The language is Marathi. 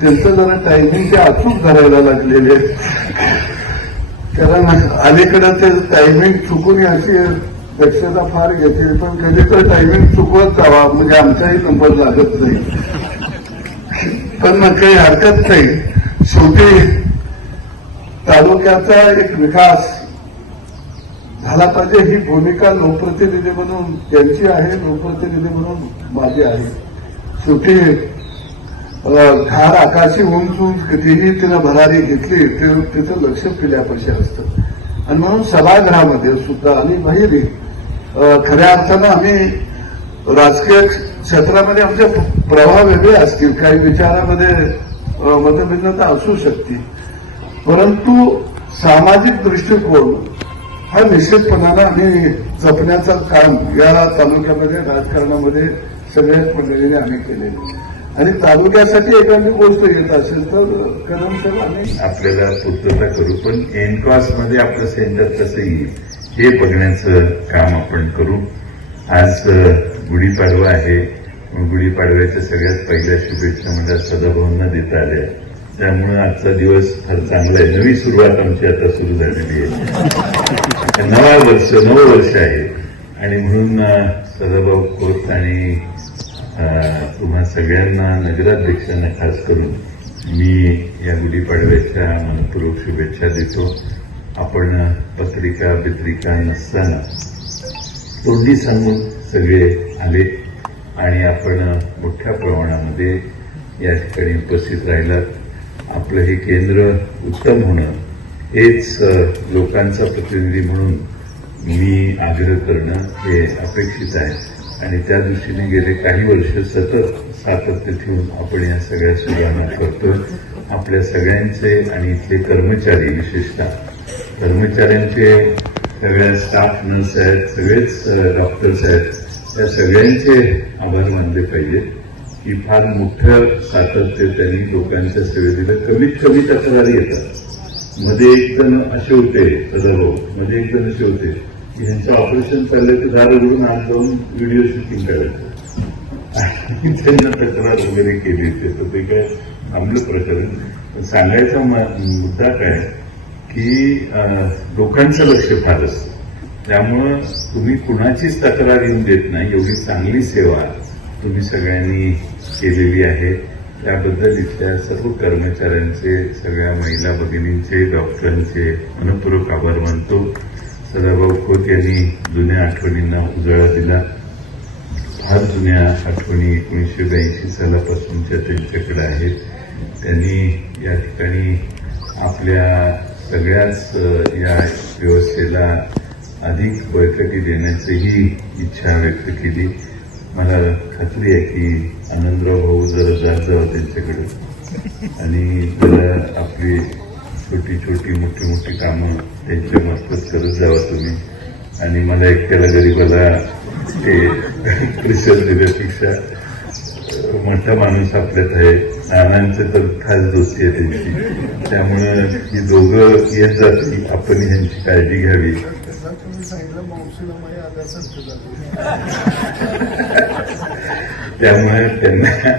त्यांचं जरा टायमिंग ते अचूक धरायला लागलेले, कारण अलीकडे ते टायमिंग चुकून याची दक्षता फार घेतली, पण कधी तर टायमिंग चुकवत जावा म्हणजे आमचाही नंबर लागत नाही. पण मग काही हरकत नाही. शेवटी तालुक्याचा एक विकास झाला पाहिजे ही भूमिका लोकप्रतिनिधी म्हणून त्यांची आहे, लोकप्रतिनिधी म्हणून माझी आहे. शेवटी घार आकाशी उंच उंच कितीही तिनं भरारी घेतली तिचं लक्ष पिल्यापाशी असतं. आणि म्हणून सभागृहामध्ये सुद्धा आणि बाहेरही खऱ्या अर्थानं आम्ही राजकीय क्षेत्रामध्ये आमचे प्रवाह वेगळे असतील, काही विचारामध्ये मतभिन्नता असू शकते, परंतु सामाजिक दृष्टिकोन हा निश्चितपणानं आम्ही जपण्याचं काम या तालुक्यामध्ये राजकारणामध्ये सगळ्याच मंडळीने आम्ही केलेलं. आणि तालुक्यासाठी एखादी गोष्ट येत असेल तर कारण तर आम्ही आपल्याला पूर्तता करू, पण एनकॉसमध्ये आपलं सेंटर कसं येईल हे बघण्याचं काम आपण करू. आज गुढीपाडवा आहे, गुढीपाडव्याच्या सगळ्यात पहिल्या शुभेच्छा मला सदाभाऊंना देता आल्या, त्यामुळे आजचा दिवस फार चांगला आहे. नवी सुरुवात आमची आता सुरू झालेली आहे, नवं वर्ष आहे. आणि म्हणून सदाभाऊ खोत आणि तुम्हा सगळ्यांना नगराध्यक्षांना खास करून मी या गुढीपाडव्याच्या मनपूर्वक शुभेच्छा देतो. आपण पत्रिका बित्रिका नसताना तोंडी सांगून सगळे आले आणि आपण मोठ्या प्रमाणामध्ये या ठिकाणी उपस्थित राहिलात. आपलं हे केंद्र उत्तम होणं हेच लोकांचा प्रतिनिधी म्हणून मी आग्रह करणं हे अपेक्षित आहे. आणि त्या दृष्टीने गेले काही वर्ष सतत सातत्य ठेवून आपण या सगळ्या सुधारणा करतो. आपल्या सगळ्यांचे आणि इथले कर्मचारी, विशेषतः कर्मचाऱ्यांचे, सगळ्या स्टाफ नर्स आहेत, सगळेच डॉक्टर्स आहेत, त्या सगळ्यांचे आभार मानले पाहिजे की फार मोठं सातत्य त्यांनी लोकांच्या सेवेत दिलं. कमीत कमी तक्रारी येतात. मध्ये एक जण असे होते, सदाभाऊ, मध्ये एक जण असे होते की ह्यांचं ऑपरेशन चाललंय तर दार उघडून आज जाऊन व्हिडिओ शूटिंग करायचं. त्यांना तक्रार वगैरे केली होती, तर ते काय थांबलं प्रकरण. सांगायचा मुद्दा काय की लोकांचं लक्ष फार असतं, त्यामुळं तुम्ही कुणाचीच तक्रार येऊन देत नाही. एवढी चांगली सेवा तुम्ही सगळ्यांनी केलेली आहे, त्याबद्दल इथल्या सर्व कर्मचाऱ्यांचे, सगळ्या महिला भगिनींचे, डॉक्टरांचे मनपूर्वक आभार मानतो. सदाभाऊ खोत यांनी जुन्या आठवणींना उजाळा दिला. फार जुन्या आठवणी 1982 सालापासूनच्या त्यांच्याकडे आहेत. त्यांनी या ठिकाणी आपल्या सगळ्याच या व्यवस्थेला अधिक बळकटी देण्याचीही इच्छा व्यक्त केली. मला खात्री आहे की आनंदराव भाऊ जरा जात जावं त्यांच्याकडे आणि जरा आपली छोटी छोटी मोठी कामं त्यांच्या मार्फत करत जावा तुम्ही. आणि मला एकट्याला गरीबाला ते प्रेशर देण्यापेक्षा मोठा माणूस आपल्यात आहे, नानांचं तर खास दोस्ती आहे त्यांची, त्यामुळे ही दोघं येत जातील, आपण ह्यांची काळजी घ्यावी. त्यामुळे त्यांना